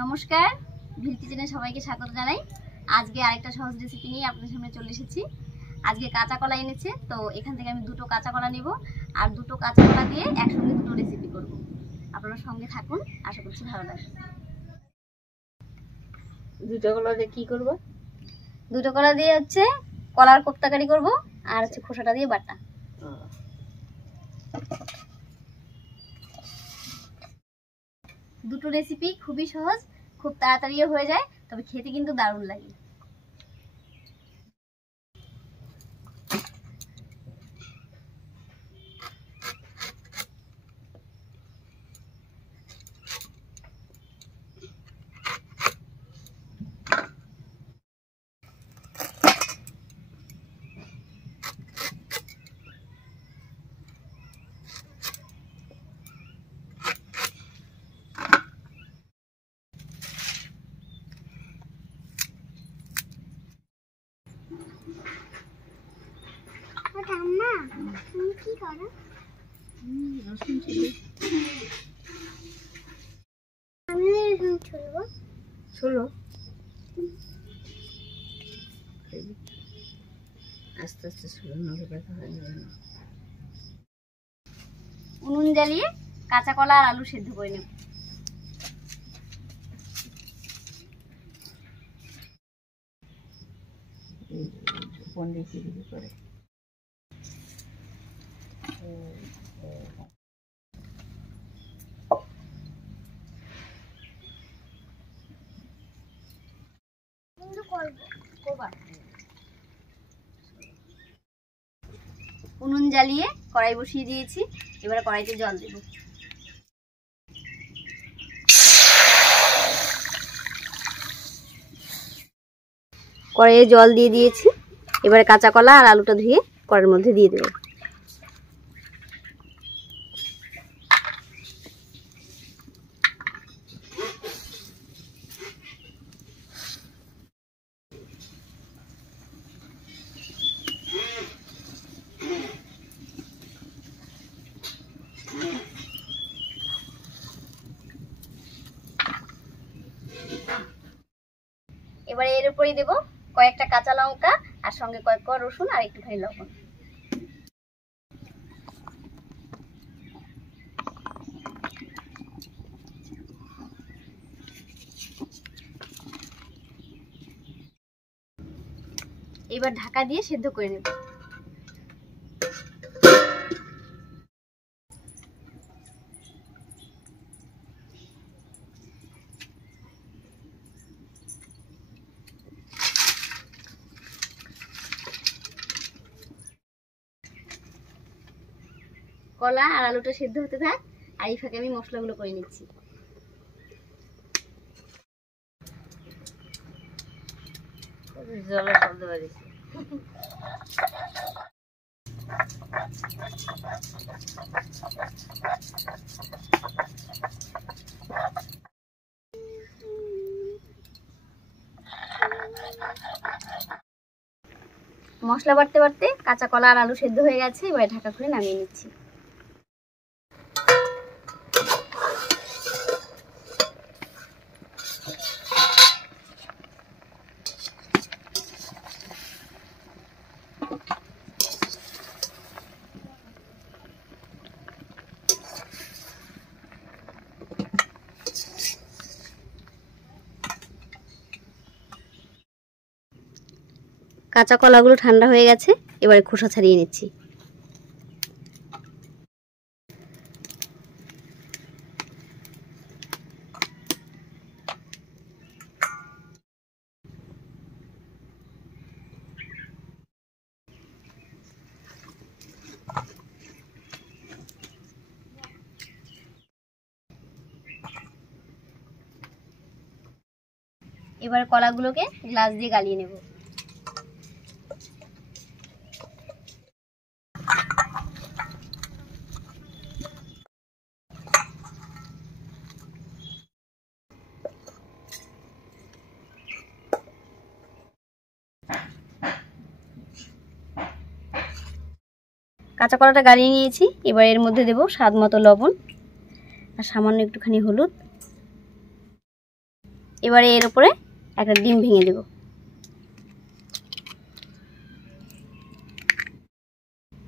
নমস্কার, ভিল কিচেনে সবাইকে স্বাগত জানাই। আজকে আরেকটা সহজ রেসিপি নিয়ে আপনাদের সামনে চলে এসেছি। আজকে কাঁচা কলা এনেছে, তো এখান থেকে আমি দুটো কাঁচা কলা নেব আর দুটো কাঁচা কলা দিয়ে একসঙ্গে দুটো রেসিপি করব। আপনারা সঙ্গে থাকুন, আশা করছি ভালো লাগবে। দুটো কলা দিয়ে কি করব? দুটো কলা দিয়ে হচ্ছে কলার কোপ্তাকারি করব আর হচ্ছে খোসাটা দিয়ে বাটা। দুটো রেসিপি খুবই সহজ, খুব তাড়াতাড়িও হয়ে যায়, তবে খেতে কিন্তু দারুণ লাগে। আস্তে আস্তে শুরু ব্যথা হয়ে যাবে না। উনুন জ্বালিয়ে কাঁচা কলা আর আলু সেদ্ধ করে নেব। করে উনুন জ্বালিয়ে কড়াই বসিয়ে দিয়েছি, এবারে কড়াইতে জল দেব। কড়াইয়ে জল দিয়ে দিয়েছি, এবারে কাঁচা কলা আর আলুটা ধুয়ে কড়াইয়ের মধ্যে দিয়ে দেব। এবারে এর উপরেই দেব কয়েকটা কাঁচা লঙ্কা আর সঙ্গে কয়েক কোয়া রসুন আর একটুখানি লবণ। এবার ঢাকা দিয়ে সেদ্ধ করে নেব। কলা আর আলুটা সেদ্ধ হতে থাক, আর এই ফাঁকে আমি মশলাগুলো করে নিচ্ছি। জলের শব্দ বাড়িছে। মশলা বাটতে বাটতে কাঁচা কলা আর আলু সেদ্ধ হয়ে গেছে, এবার ঢাকা খুলে নামিয়ে নিচ্ছি। কাঁচা কলাগুলো ঠান্ডা হয়ে গেছে, এবারে খোসা ছাড়িয়ে নিচ্ছি। এবার কলাগুলোকে গ্লাস দিয়ে গালিয়ে নেব। কাঁচা কলাটা গালিয়ে নিয়েছি, এবার এর মধ্যে দেব স্বাদ মতো লবণ আর সামান্য একটুখানি হলুদ এবারে এর উপরে একটা ডিম ভেঙে দেব।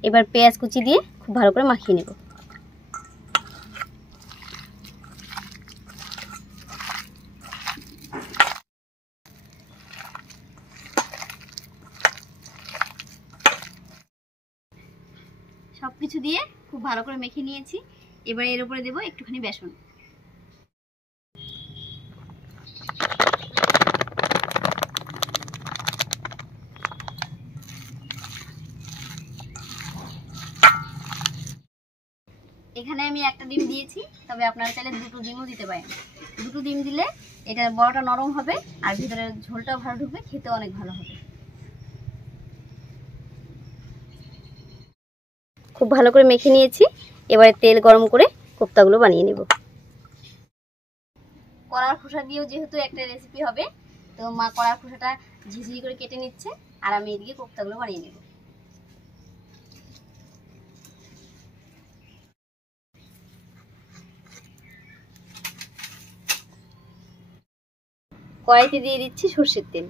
এবার পেঁয়াজ কুচি দিয়ে খুব ভালো করে মাখিয়ে নেব। সবকিছু দিয়ে খুব ভালো করে মেখে নিয়েছি। এবার এর উপরে দেব একটুখানি বেসন। এখানে আমি একটা ডিম দিয়েছি, তবে আপনারা চাইলে দুটো ডিমও দিতে পারেন। দুটো ডিম দিলে এটা বড়টা নরম হবে আর ভিতরে ঝোলটাও ভালো ঢুকবে, খেতে অনেক ভালো হবে। খুব ভালো করে মেখে নিয়েছি। এবারে তেল গরম করে কোপ্তাগুলো বানিয়ে নেব। কড়ার খোসা দিয়েও যেহেতু একটা রেসিপি হবে, তো মা কড়ার খোসাটা ঝিঝিরি করে কেটে নিচ্ছে আর আমি এদিকে কোপ্তাগুলো বানিয়ে নেব। কড়াইতে দিয়ে দিচ্ছি সরষের তেল।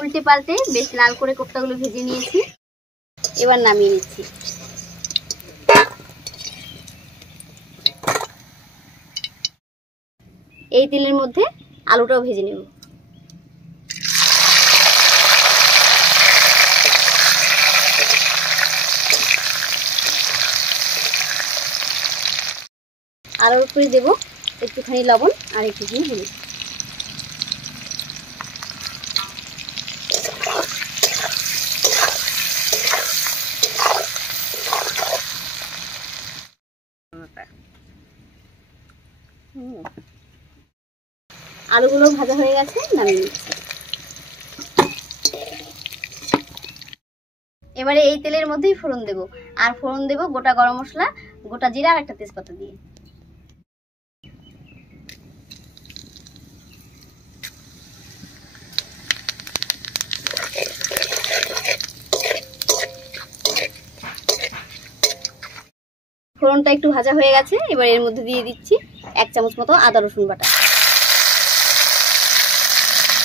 উল্টে পাল্টে বেশ লাল করে কোপ্তাগুলো ভেজে নিয়েছি। এবার নামিয়ে নিচ্ছি। এই তেলের মধ্যে আলুটাও ভেজে নেব। আলুর উপরে দেব একটুখানি লবণ আর একটুখানি হলুদ। আলুগুলো ভাজা হয়ে গেছে, নামিয়ে নিচ্ছি। এবারে এই তেলের মধ্যেই ফোড়ন দেব, আর ফোড়ন দেব গোটা গরম মশলা, গোটা জিরা আর একটা তেজপাতা দিয়ে। ফোড়নটা একটু ভাজা হয়ে গেছে, এবার এর মধ্যে দিয়ে দিচ্ছি 1 চামচ মতো আদা রসুন বাটা,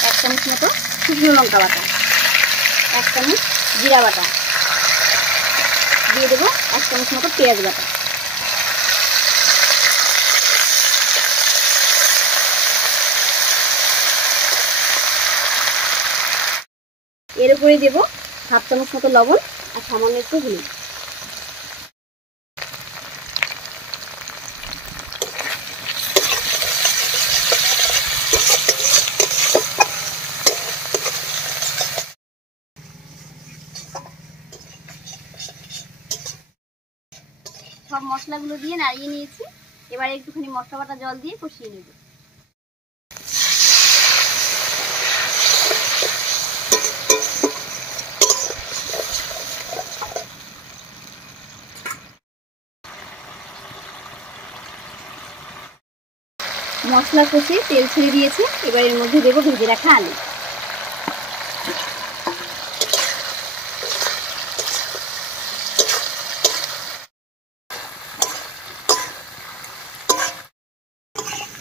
1 চামচ মতো শুকনো লঙ্কা বাটা, 1 চামচ জিরা বাটা, দিয়ে দেবো 1 চামচ মতো পেঁয়াজ বাটা। এর উপরে দেবো 1/2 চামচ মতো লবণ আর সামান্য একটু হলুদ। সব মশলাগুলো দিয়ে নাড়িয়ে নিয়েছি। এবার একটুখানি মশলা বাটা জল দিয়ে কষিয়ে নেব। মশলা কষে তেল ছেড়ে দিয়েছে, এবার এর মধ্যে দেবো ভেজে রাখা আলু।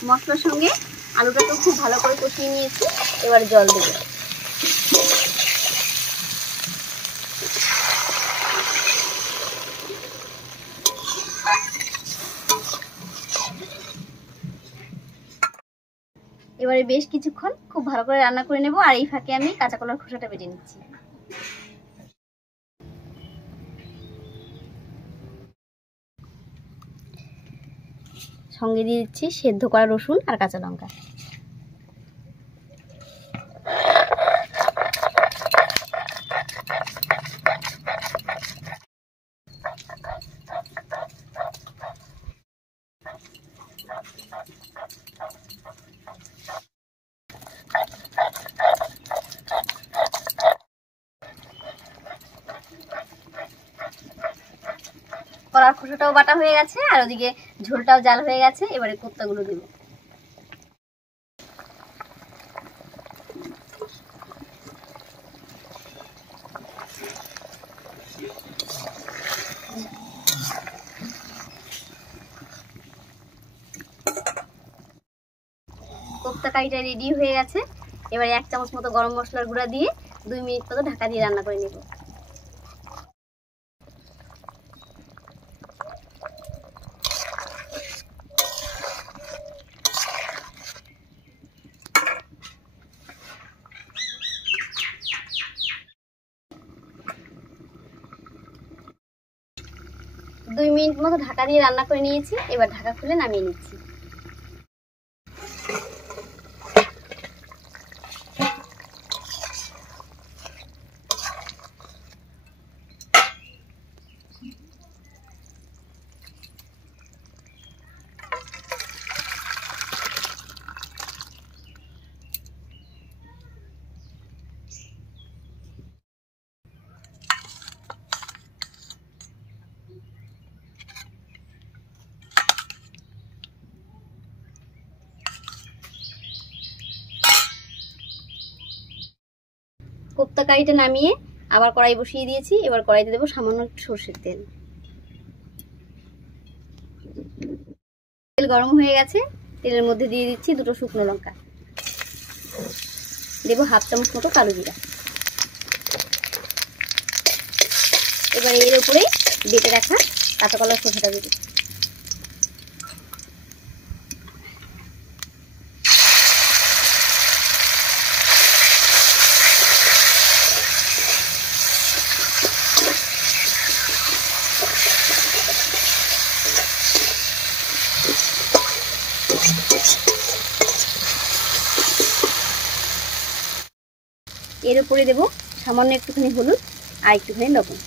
মশলার সঙ্গে আলুটাকেও খুব ভালো করে কষিয়ে নিয়েছি। এবারে জল দেব। এবারে বেশ কিছুক্ষণ খুব ভালো করে রান্না করে নেব, আর এই ফাঁকে আমি কাঁচা কলার খোসাটা বেটে নিচ্ছি। সঙ্গে দিয়ে দিচ্ছি সেদ্ধ করা রসুন আর কাঁচা লঙ্কা। কলার খোসাটাও বাটা হয়ে গেছে, আর ওদিকে ঝোলটাও জাল হয়ে গেছে। এবারে কোপ্তাগুলো দেব। কোপ্তা কারিটা রেডি হয়ে গেছে। এবারে 1 চামচ মতো গরম মশলার গুঁড়া দিয়ে 2 মিনিট মতো ঢাকা দিয়ে রান্না করে নেব। দুই মিনিট মতো ঢাকা দিয়ে রান্না করে নিয়েছি। এবার ঢাকা খুলে নামিয়ে নিচ্ছি। কোপ্তা কারিটা নামিয়ে আবার কড়াই বসিয়ে দিয়েছি। এবার কড়াইতে দেবো সামান্য একটু সরষের তেল। তেল গরম হয়ে গেছে। তেলের মধ্যে দিয়ে দিচ্ছি 2টো শুকনো লঙ্কা, দেবো 1/2 চামচ মতো কালো জিরা। এবার এর উপরে বেটে রাখা কাঁচা কলার খোসাটা দেবো। এর উপরে দেব সামান্য একটুখানি হলুদ আর একটুখানি লবণ।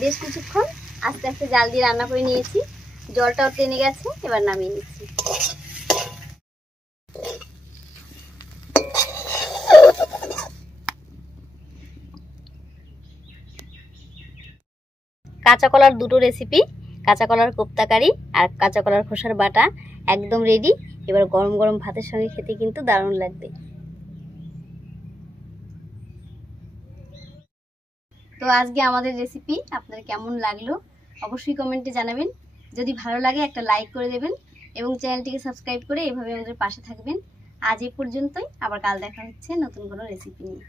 বেশ কিছুক্ষণ আস্তে আস্তে জাল দিয়ে রান্না করে নিয়েছি। জলটাও টেনে গেছে। এবার নামিয়ে নিচ্ছি। কাঁচা কলার 2টো রেসিপি, কাঁচা কলার কোপ্তা কারি আর কাঁচা কলার খোসার বাটা একদম রেডি। এবার গরম গরম ভাতের সঙ্গে খেতে কিন্তু দারুণ লাগবে। তো আজকে আমাদের রেসিপি আপনাদের কেমন লাগলো অবশ্যই কমেন্টে জানাবেন। যদি ভালো লাগে একটা লাইক করে দেবেন এবং চ্যানেলটিকে সাবস্ক্রাইব করে এভাবে আমাদের পাশে থাকবেন। আজ এই পর্যন্তই, আবার কাল দেখা হচ্ছে নতুন কোনো রেসিপি নিয়ে।